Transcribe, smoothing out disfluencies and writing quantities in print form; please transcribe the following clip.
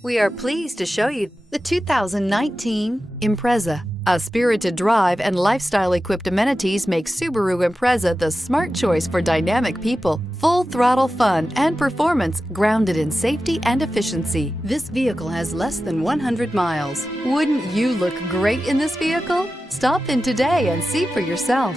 We are pleased to show you the 2019 Impreza. A spirited drive and lifestyle-equipped amenities make Subaru Impreza the smart choice for dynamic people. Full-throttle fun and performance grounded in safety and efficiency. This vehicle has less than 100 miles. Wouldn't you look great in this vehicle? Stop in today and see for yourself.